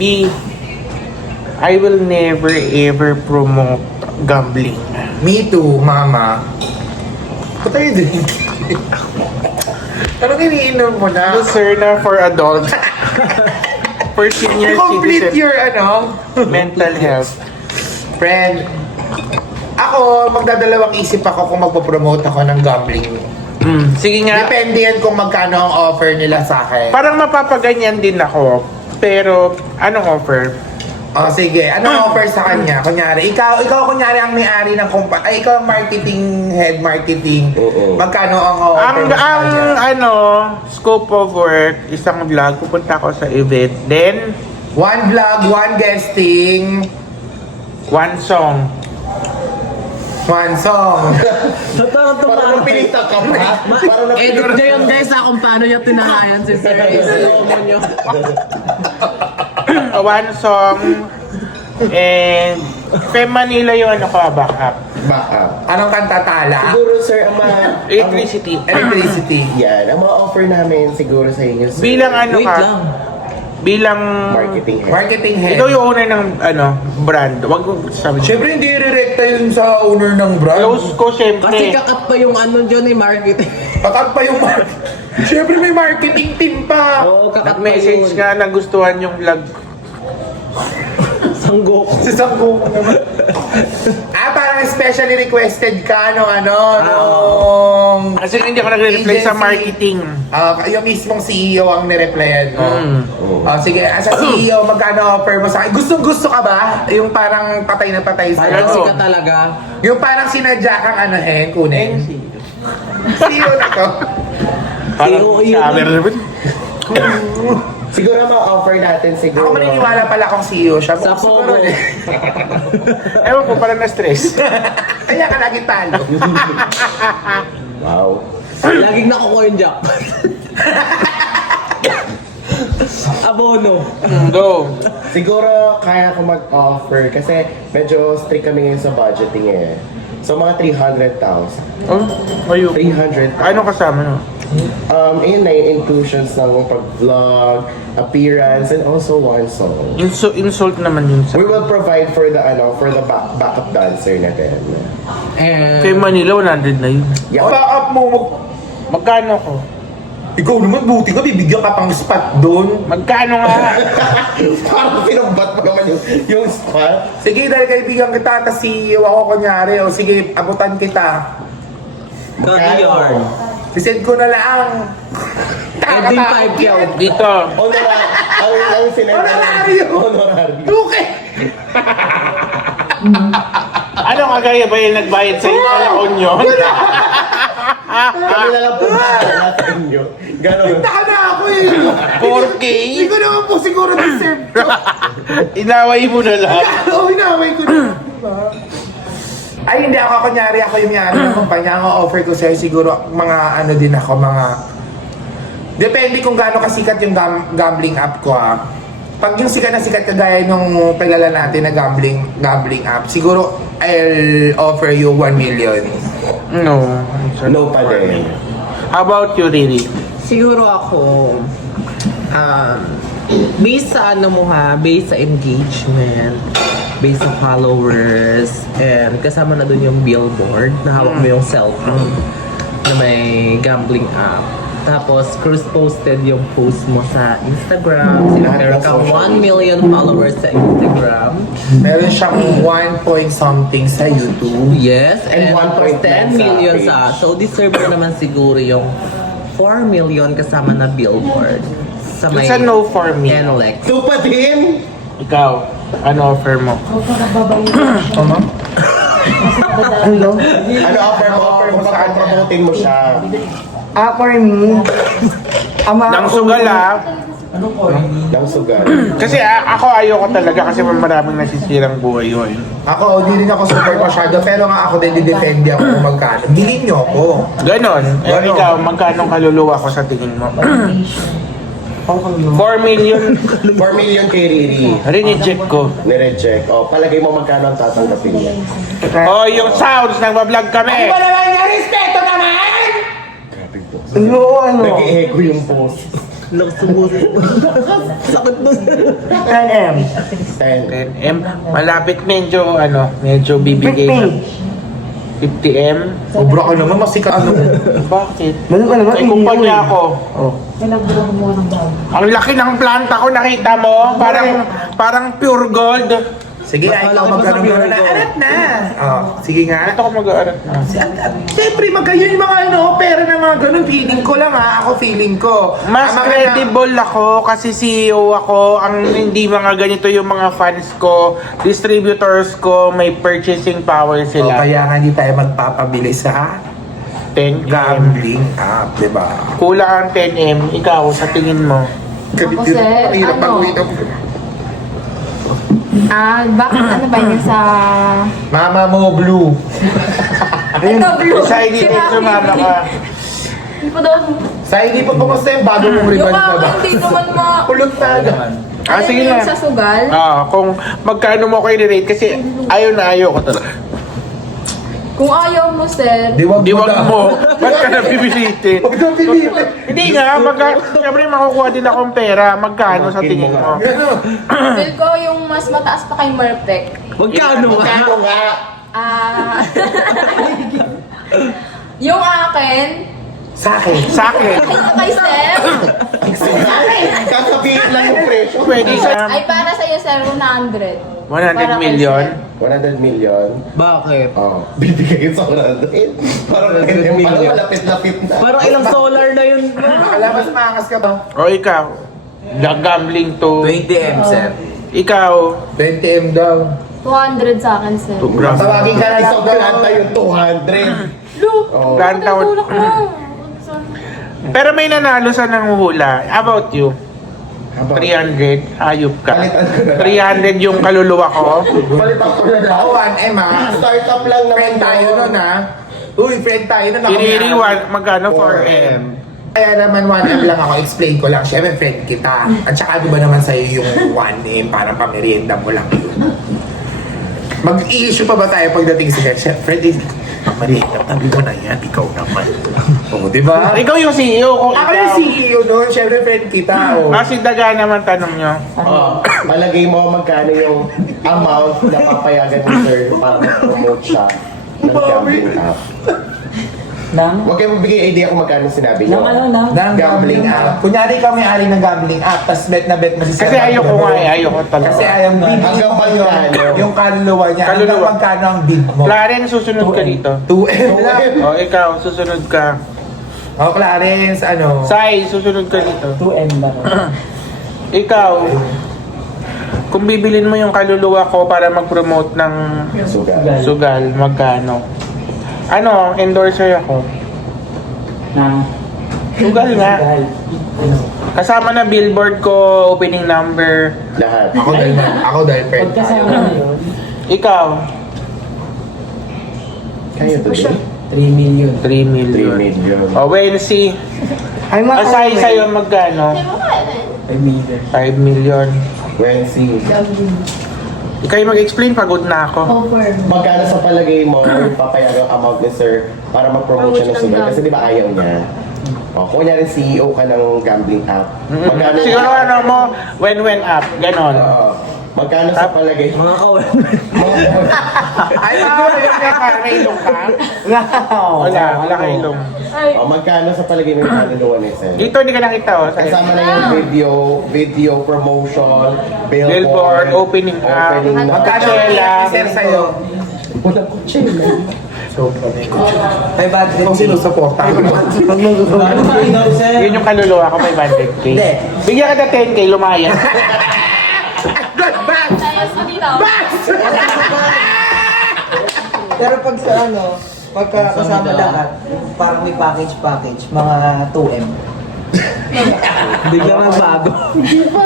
B, I will never ever promote gambling. Me too, mama. Ba't tayo din? Anong iniinom mo na? No, sir, na for adult. For senior Complete citizen. your ano? Mental health. Friend, ako, magdadalawang isip ako kung magpo-promote ako ng gambling. Sige nga. Depende yan kung magkano ang offer nila sa akin. Parang mapapaganyan din ako. Pero, anong offer? Oh, sige. Anong offer sa kanya? Kunyari, ikaw kunyari ang may-ari ng kumpanya. Ay, ikaw ang marketing, head marketing. Oo. Magkano ang offer mo sa kanya? Scope of work, isang vlog, pupunta ako sa event. Then, One vlog, one guesting, one song. one song. Parang napilitan ka pa. Parang Edit nyo yun guys kung paano nyo tinahayan si Sir Ace. Lomo nyo. One song. And, Fem Manila yung ano ko, backup. Baka. Anong kanta tala? Siguro sir, ang mga... Electricity. Electricity. Yan, ang mga offer namin siguro sa inyo sir. Bilang ano Wait ka? lang. Bilang... Marketing head. Marketing head. Ikaw yung owner ng brand. Wag ko sabi. Siyempre hindi re-recta yun sa owner ng brand. Close ko, Kasi syempre. kakat pa yung ano dyan eh, marketing. Pakat pa yung Siyempre may marketing team pa. Oo, kakat pa Nag-message yun. nga, nagustuhan yung vlog. Sanggok. Si Sanggo naman. Parang specially requested ka nung nung... Kasi hindi ako nagre-reply sa Agency. marketing. Yung mismong CEO ang nireplyan mo. Oo. Sige, sa CEO, magkano offer mo sa akin? Gustong-gusto ka ba? Yung parang patay na patay sa Parang Ano? sikat talaga. Yung parang sinadya kang kunin. CEO na to. Parang Yun. sa amin naman. Siguro mga offer natin siguro. Ako maniniwala pala kung CEO siya. Sa Siguro FOMO. Ewan ko, parang na-stress. Kaya ka lagi talo. Wow. Laging nakukoin jackpot. Abono. Go. Siguro kaya ko mag-offer kasi medyo strict kami ngayon sa budgeting eh. So mga 300,000. Oh, mayo. 300,000. Ano kasama no? Ayun na yung inclusions ng pag-vlog, appearance, and also one song. Insult naman yun sa... We will provide for the backup dancer natin. Kay And Manila, 100 na yun. Yeah. Back up mo. Magkano ko? Ikaw naman, buti ka, bibigyan ka pang spot doon. Magkano nga? Parang pinambat mo naman yung spot. Sige, dahil kaibigan kita, tas CEO ako kunyari. O sige, abutan kita. Kadior. Isend ko na lang. Edwin 5 yaw. Dito. Ang sila. Honorario. Honorario. Luke! Ano kagaya ba yung nagbayad sa inyo? Alaon nyo? Kami na lang po sa inyo. Ganon. Taka na ako eh. 4K? Hindi ko naman po siguro deserve ko. Inaway mo na lang. Oo, hinaway ko na. Diba? Ay, hindi ako. Kunyari ako yung may-ari ng kumpanya. Ang offer ko sa'yo siguro mga ano din ako, mga... Depende kung gaano kasikat yung gambling app ko Pag yung sikat na sikat kagaya nung kilala natin na gambling app, siguro I'll offer you 1 million. No. No pa din. How about you, Riri? Siguro ako, based sa ano mo based sa engagement, based sa followers, and kasama na dun yung billboard, na hawak mo yung cellphone, na may gambling app. Tapos, cross-posted yung post mo sa Instagram. Meron kang 1 million followers sa Instagram. Meron siyang 1 point something sa YouTube. Yes, And and 1.9 10 million sa sa... So, deserve mo naman siguro yung 4 million kasama na billboard. Sa It's a no for me. NLEX. Two pa din? Ikaw, ano offer mo? Tama? Ano offer mo? Offer mo sa akin, promotin mo siya. For me, Nang sugal Nang sugal. Kasi ako ayoko talaga kasi maraming nasisirang buhay yun. Ako, hindi rin ako super masyado, pero nga ako din didepende ako kung magkano. Bilhin niyo ako. Ganon. Eh, Ganon. ikaw, magkano kaluluwa ko sa tingin mo? 4 million 4 million kay Riri. rineject ko. Nireject. O, palagay mo magkano ang tatanggapin niya. Oh, yung sounds, nagbablog kami. Ano ba naman yung respeto naman? Grabe po. ano, Nag-i-echo yung post. Sakit mo. 10M. 10. 10M. Malapit medyo bibigay ng 50M. Sobra ka naman, masika ano. Bakit? Ano ka naman? May kumpanya ako. Oh. Ang laki ng planta ko, nakita mo? Parang pure gold. Sige, ay ikaw magkaroon na. Arat na! Oh, sige nga. Ito ko mag-aaral na. Siyempre, magkayo yung mga pera na mga ganun. Feeling ko lang ako feeling ko. Mas Ang mga credible ako kasi CEO ako. Ang hindi mga ganito yung mga fans ko, distributors ko, may purchasing power Oh, sila. kaya nga hindi tayo magpapabili sa 10M. gambling app, di ba? Kulang ang 10M. Ikaw, sa tingin mo? Ako, sir, Hirap ano? pag-uwi ng Bakit ano ba yun sa... Mama mo, Blue. Ito, blue. Sa hindi sumama ka. Hindi pa daw. Sa hindi pa kumusta yung bago mong ribbon na ba? Hindi naman Pulot na agad. Ah, sige na. Yung sa sugal. Kung magkano mo ko i-rate kasi ayaw ko talaga. Kung ayaw mo, sir. Di wag mo. Ba't ka nabibisitin? Huwag na pinili. Hindi nga, siyempre makukuha din akong pera. Magkano sa tingin mo? Feel ko yung mas mataas pa kay Merpek. Magkano nga? Ano nga? Yung akin, Sa akin. Sa akin, yung kay Sir, Kakabihin lang yung presyo. pwede sa ay para sa'yo, Sir, 100. 100 million. 100 million. Bakit? Oh, bibigay sa 100. Parang malapit-lapit na. Parang ilang solar na yun. Akala mas maangas ka ba? O ikaw, gambling to. 20M, sir. Ikaw, 20M daw. 200 sa akin, Sir. Tawagin ka na lang Isang planta yung 200. Lu! Oh. Planta. Tulak mo. Pero may nanalo sa nanguhula. How about you? 300, hayop ka. Palitan ko na. 300 yung kaluluwa ko. Palitan ko na daw. Ako, 1M Startup lang naman. Friend tayo nun Uy, friend tayo nun. Iririwan, magkano 4M? Kaya naman 1M lang ako, explain ko lang. Siyempre, friend kita. At saka di ba naman sa'yo yung 1M, parang pamerienda mo lang yun. Mag-i-issue pa ba tayo pagdating sa kanya? Friend, pamerienda, tabi mo na yan, ikaw naman. Oo, di ba? Ikaw yung CEO kung Ako ikaw. yung CEO nun, siyempre friend kita. Oh. Kasi daga naman tanong nyo. Oh, malagay mo magkano yung amount na papayagan ni sir para mag-promote siya ng gambling app. Huwag kayo magbigay idea kung magkano sinabi niyo. Ng gambling app. Kunyari ka may-ari ng gambling app, tas bet na bet mo si Sir. Kasi ayoko nga ayoko talaga. Kasi ayaw bid Hanggang mo yun. magkano? Yung kaluluwa niya. Hanggang Kaluluwa. magkano ang bid mo? Clarence, susunod ka dito. 2M lang. O, ikaw, susunod ka. Oh, Clarence, ano? Sai, susunod ka dito. 2M na. Ikaw, kung bibilin mo yung kaluluwa ko para mag-promote ng Sugal. sugal, magkano? Ano, endorser ako. Na. Sugal nga. Kasama na billboard ko, opening number. Lahat. Ako dahil friend tayo. Pagkasama na yun, Ikaw, Kaya to din? 3 million. 3 3 million. million. O, Wensi, Ay, asay sa'yo magkano? 5 million. 5 million. Wensi. Ikaw yung mag-explain, pagod na ako. Magkano sa palagay mo yung papayagang amount ni sir para mag-promote siya ng sugal? Kasi di ba ayaw niya? O, kung kunyari CEO ka ng gambling app, magkano Siguro ano mo, when up, ganon. Oo. Magkano sa palagay mo? Mga kawan. Ay, may ilong ka? Wala ka ilong. O, magkano sa palagay mo yung kaluluwa ni sir? Dito hindi ka nakita, oh. Kasama na yung video promotion, Billboard, opening up, Magkano Coachella. Sir sa'yo? Walang kutsela. Ay, bad Kung sinusuporta ko. Yun yung kaluluwa ko, 500k. Hindi. Bigyan ka 10k, lumayan. Pero pag sa pagka kasama lahat, parang may package, mga 2M. Bigla nang bago.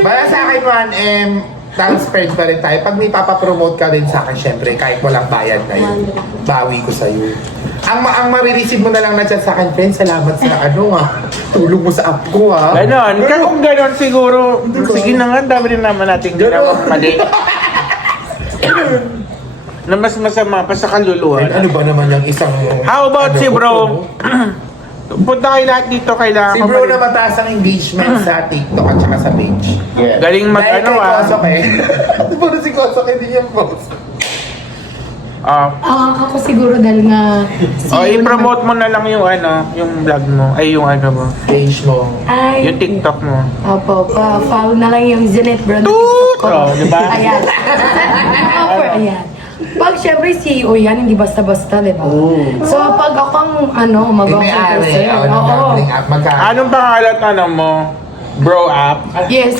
Baya sa akin 1M, transparent pa rin tayo. Pag may papapromote ka rin sa akin, syempre, kahit walang bayad na yun, bawi ko sa'yo. Ang marireceive mo na lang na chat sa akin, friend, salamat sa tulong mo sa app ko, ha? Ganon. Kung ganon siguro, sige na nga, dami rin naman natin ginawang mali. Na mas masama pa sa kaluluwa. Ano ba naman yung isang... How about si bro? Punta kayo lahat dito, kailangan Si ko bro mali- na mataas ang engagement sa TikTok at saka sa page. Yes. Galing mag Dahil ano kay ah. Kosoke. Puro si Kosoke din yung post. Ah. Ako siguro dahil nga Oh, i-promote mo na lang yung ano, yung vlog mo. Ay, yung ano mo. Page mo. Ay, Yung TikTok mo. opo, follow na lang yung Zenith Brand Toot! ko. Oh, di ba? Ayan. Ayan. Pag syempre CEO yan, hindi basta-basta, di ba? So, pag ako ang Yung may-ari, mag-offer ng oo. gambling app, magkano? Anong pangalan ano mo? Bro app? Yes.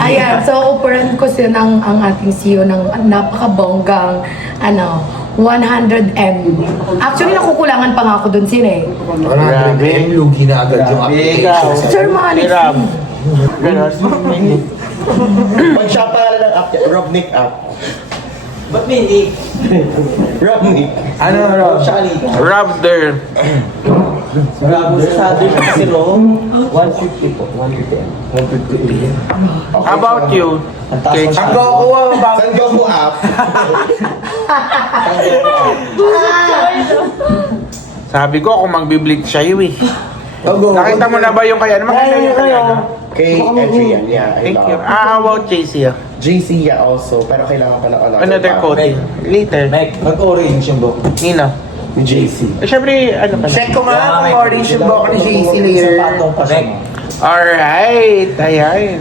Ayan. So, operan ko siya ang ating CEO ng napakabonggang 100M. Actually, nakukulangan pa nga ako dun sila eh. Grabe. Lugi na agad yung application. Sir, mga Si Rob. Ganon. Pag siya pangalan ng app niya, Robnik app. Ba't may hindi? Robnik. Ano, Rob? Siya kanina. Rob there. Grabe sa atin kasi no. 150 po. 150. How about you? Okay. Ang Goku, San Goku app. Sabi ko kung magbi-bleach siya eh. Goku. Nakita mo na ba yung kaya? Maganda yung kaya. Kay Adrian, yeah. I Thank you. love. How about JC? JC, yeah, also. Pero kailangan pa ng Another coating. Later. Mag-orange yung book. Nino. Ni JC. Eh, syempre, ano pa na? Check ko nga kung orange yung buhok ni JC later. Patong pa siya. Alright. Ayan.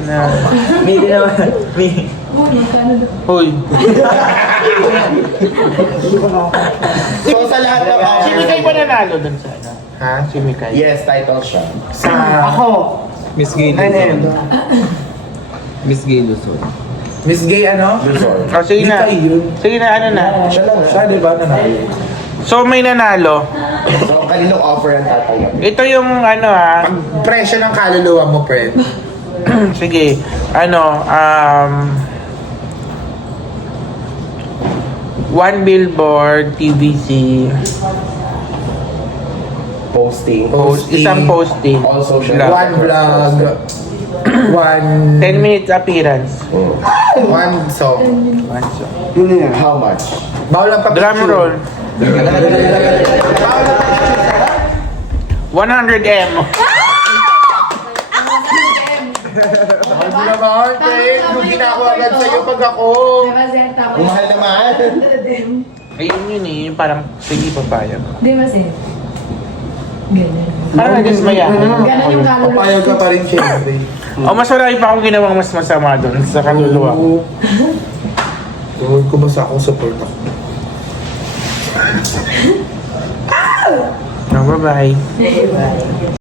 May din naman. May. Huy. So, sa lahat ng Si Mikay ba nanalo dun sa ano? Ha? Si Mikay. Yes, title siya. Sa... Ako. Miss Gay Luzon. Miss Gay Luzon. Miss Gay ano? Luzon. Oh, sige na. Mikay yun. Sige na, ano na. Siya lang. Siya, di ba, nanalo? So, may nanalo. So, kaninong offer ang tatanggap? Ito yung ano Pag presyo ng kaluluwa mo, friend. sige. Ano, One Billboard, TVC, Posting. isang posting. All social. Vlog. One vlog. One... 10 minutes appearance. One song. How much? Bawal ang pa-picture. Drum roll. 100M. Mahal mo naman, friend. Lugi na ako agad sa'yo pag ako. Diba, Sir? Tama. Mahal naman. Ayun yun eh, yung parang sige papayag. Di ba, Sir? Ganyan. Parang nagkasmaya. Ganon yung kaluluwa. Papayag ka pa rin, syempre. O mas marami pa akong ginawang mas masama doon sa kaluluwa ko. Tuwag ko basta akong support ako. Oh, bye-bye.